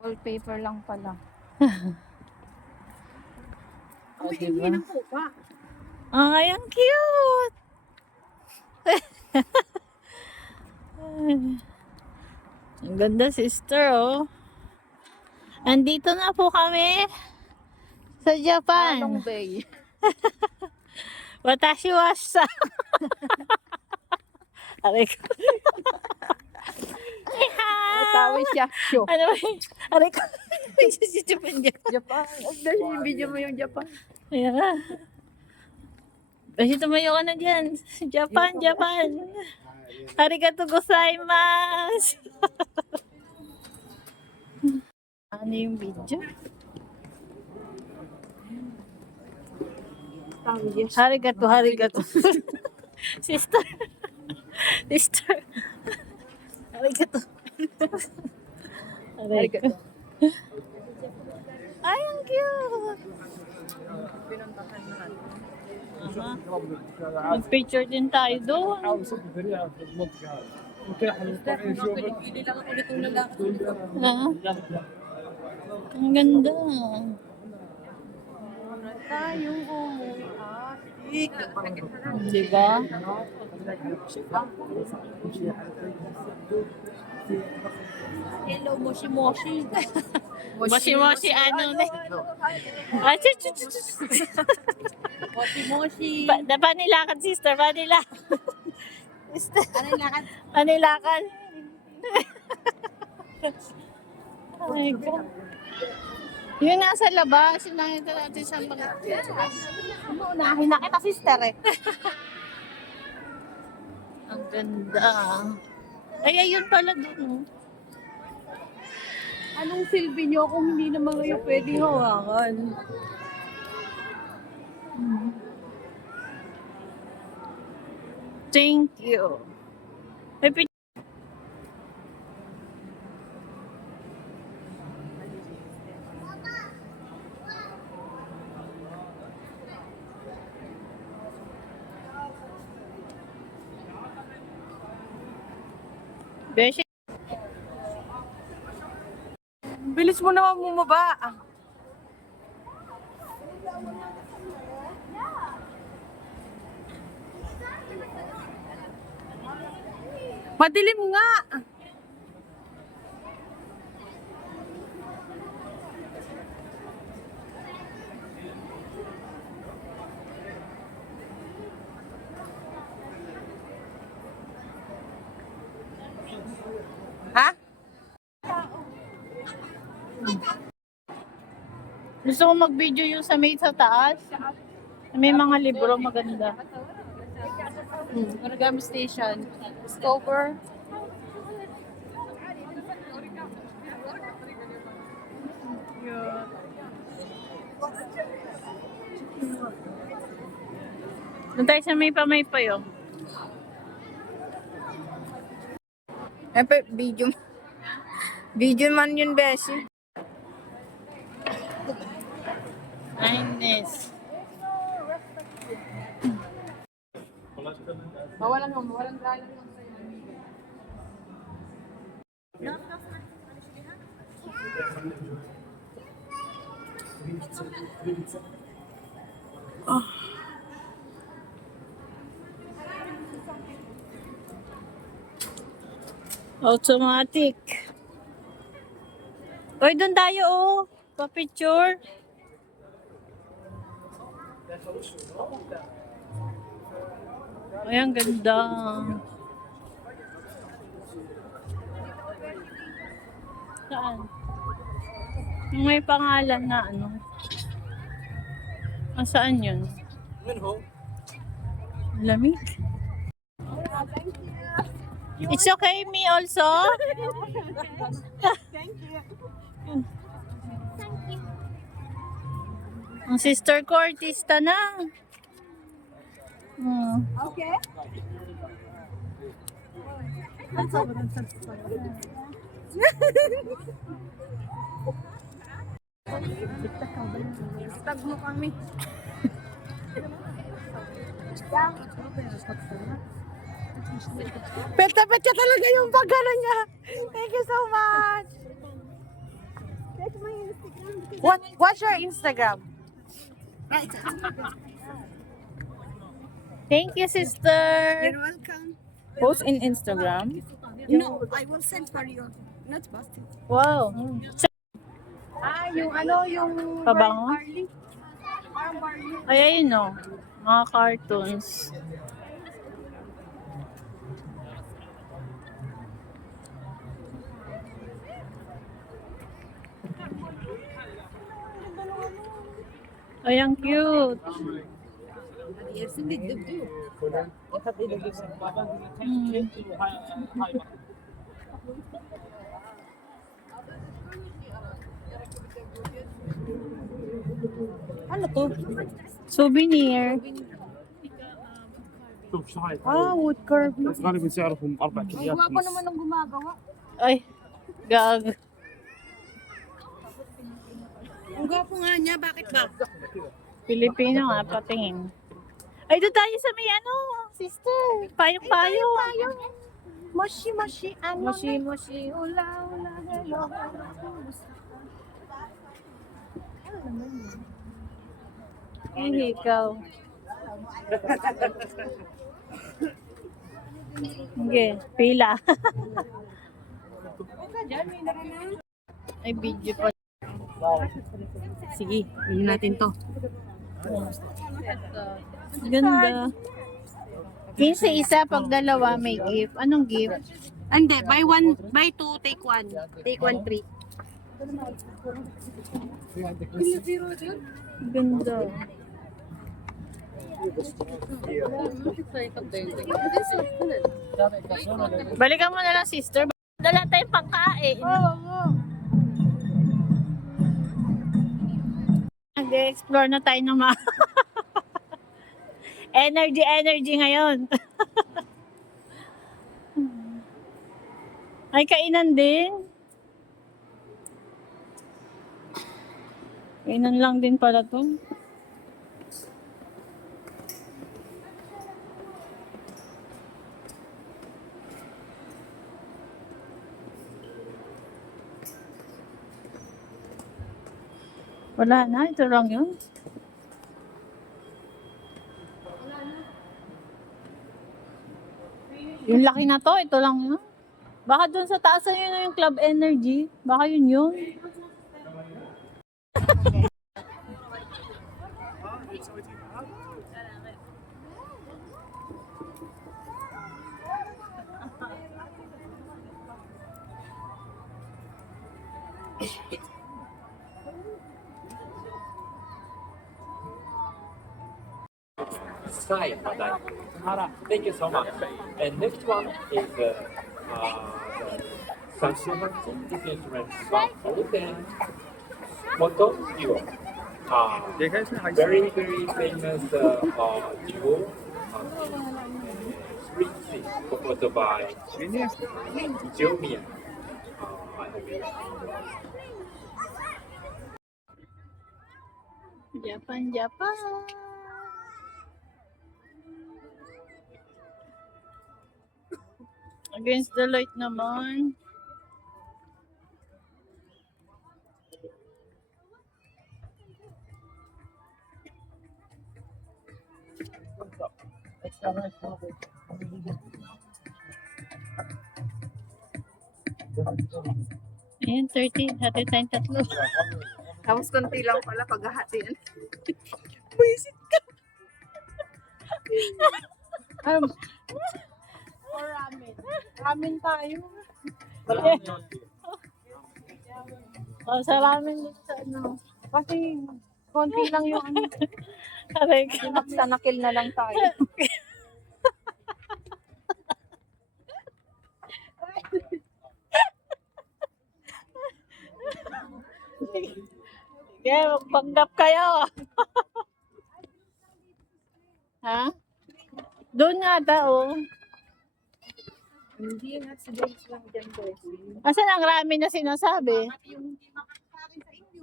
Wallpaper lang pala. Ang diba? ng pupa. Ay, ang cute! Ang ganda, sister, oh. Andito na po kami sa Japan. Halong Bay. Watashi wasa. Aray ko. Tawid siya. Show. Ano ba yun? Aray ko. Si Japan. Japan. Dahil video mo yung Japan. Ayan. Kasi tumayo ka na dyan. Japan, Japan. Arigato gozaimasu. Ano yung video? Arigato, arigato. Sister. Sister. Arigato. Arigato. Ay, ang cute. Pinuntahan natin. Mag-picture din tayo doon. Pinipili lang ako nitong lalaki. Ang ganda. Tayong umuwi. Diba? Hello, Moshi Moshi. Moshi-moshi ano na. Moshi Moshi. Panilakan, sister. Panilakan. Sister. Ano yung lakad? Panilakan. Ay, God. Yung nasa labas, yung nakita natin sa mga... Unahin na kita, sister eh. Ang ganda. Ay, ayun pala dun. Anong silbi nyo kung hindi naman kayo pwedeng hawakan? Thank you. May Beshi. Bilis mo naman bumaba. Madilim nga. Ha? Gusto ko mag-video yung sa may sa taas. May mga libro maganda. Origami Station. Discover. Doon tayo sa may pamaypay, oh. Video. Video man yun, Beshi. Nice. Mawalan dala lang sa'yo. Automatic. Oy, doon tayo, oh. Pa-picture. Ay, ang ganda. Saan? Yung may pangalan na ano. Ah, saan yun? Lamig. It's okay, me also? Thank you. Ang sister ko, artista na. Okay. Tag mo kami. Petsa-petsa talaga yung pagkano niya. Thank you so much. What's your Instagram? Thank you, sister. You're welcome. Post in Instagram. No, I will send for you. Not busted. Wow. Yung yung Pabango? barley. Parang barley. Ay, ayun no. Mga cartoons. Ay, ang cute. Yes, hindi dugdug. Hmm. Ano to? Souvenir. شوف شرايط Wood carving. بس غالبا سعرهم 4 كيليات Gawa ko naman ng gumagawa. Ay, gag. Ang gwapo nga niya, bakit ba? Pilipino nga, patingin. Ay, doon tayo sa may ano, sister. Payong-payong. Moshi, moshi, ano? Moshi, moshi, ula, ula, hello. Ay, ikaw. Sige, pila. Ay, video pa. Sige, bilhin natin to. Ganda. 15 isa, pag dalawa may gift. Anong gift? Hindi, buy two, take one. Take one free. Ganda. Balikan mo na lang, sister. Dala tayong pangkain. Nag-explore na tayo ng mga energy ngayon. Ay, kainan din. Kainan lang din pala to. Wala na, ito lang yun. Yung laki na to, ito lang yun. Baka dun sa taas na yun yung Club Energy. Baka yun yun. Sky, thank you so much. And next one is the consumer insurance and Moto Duo. Very famous duo. Street scene proposed by Jomia. I hope you Japan. Against the light naman. Ayan, 30. Hati tayong tatlo. Tapos konti lang pala paghahatiin. Buisit ka. Or ramen. Ramen tayo. Oh, sa ramen dito sa ano. Kasi konti lang yung ano. Aray ka. Sanakil na lang tayo. Sige, magpanggap kayo. Ha? Doon nga oh. Hindi nga, si James lang dyan ko. Asan ang ramen na sinasabi? Yung hindi makakain sa inyo.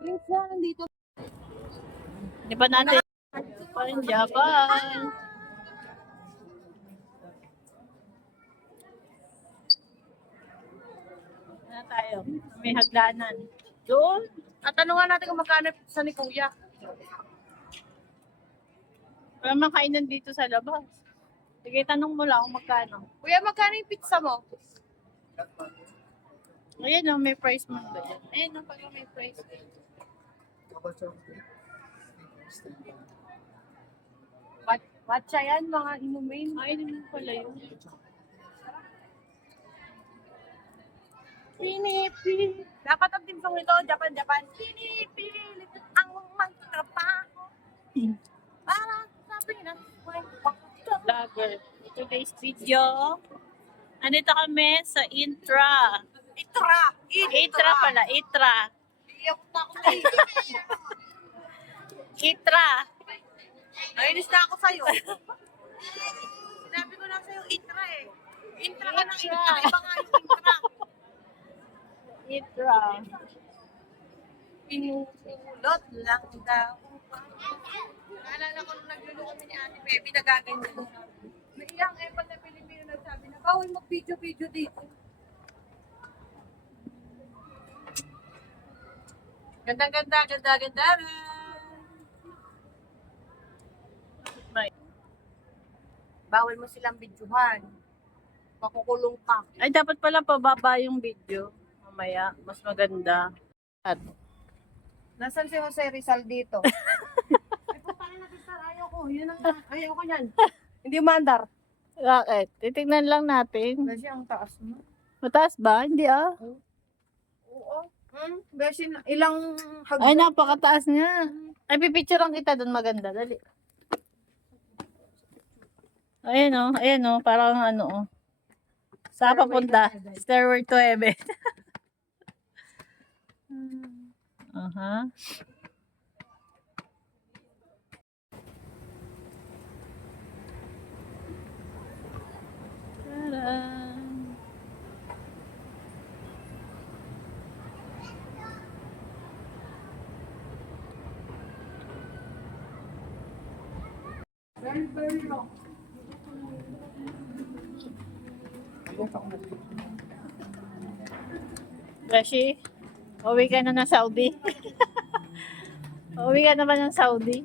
James lang, nandito. Di ba natin? Parang Japan. tayo? May hagdanan. Doon. At tanungan natin kung magkano sa ni Kuya. Wala makainan dito sa labas. Sige, tanong mo lang kung magkano. Kuya, magkano yung pizza mo? Ayan o, may price mo ba dyan? Ayan o, pag may price. Matcha yan, mga inumin. Ay, naman pala yun. Pinipili. Dapat ang timsong nito, Japan. Pinipili ang magtrabaho. Para sa Pinas. Vlogger. Today's video. Andito kami sa Intra. Itra pala, Itra. Iyak na ako na Itra. Nainis na ako sa'yo. Sinabi ko lang sa'yo, Itra eh. Intra ka ng Intra. Iba nga yung Intra. Itra. Pinulot lang daw. Naalala ko nung naglulo kami ni Ate Pepe, nagaganyan. May ilang epal na Pilipino nagsabi na, bawal mag-video-video dito. Ganda. May. Bawal mo silang videohan. Makukulong ka. Ay, dapat pala pababa yung video. Mamaya, mas maganda. At, Nasaan si Jose Rizal dito? Ay, putangin natin sir. Ayaw ko yan. Hindi umandar. bakit? Titignan lang natin. Kasi ang taas mo. Mataas ba? Hindi ah. Oo. Kasi ilang Ay, napakataas niya. Ay, pipicturean kita doon maganda. Dali. Ayan o, parang ano o. Saan papunta? Stairway to Heaven. Aha. Tadaan. Rashi, uwi ka na ng Saudi. Uwi ka naman ng Saudi.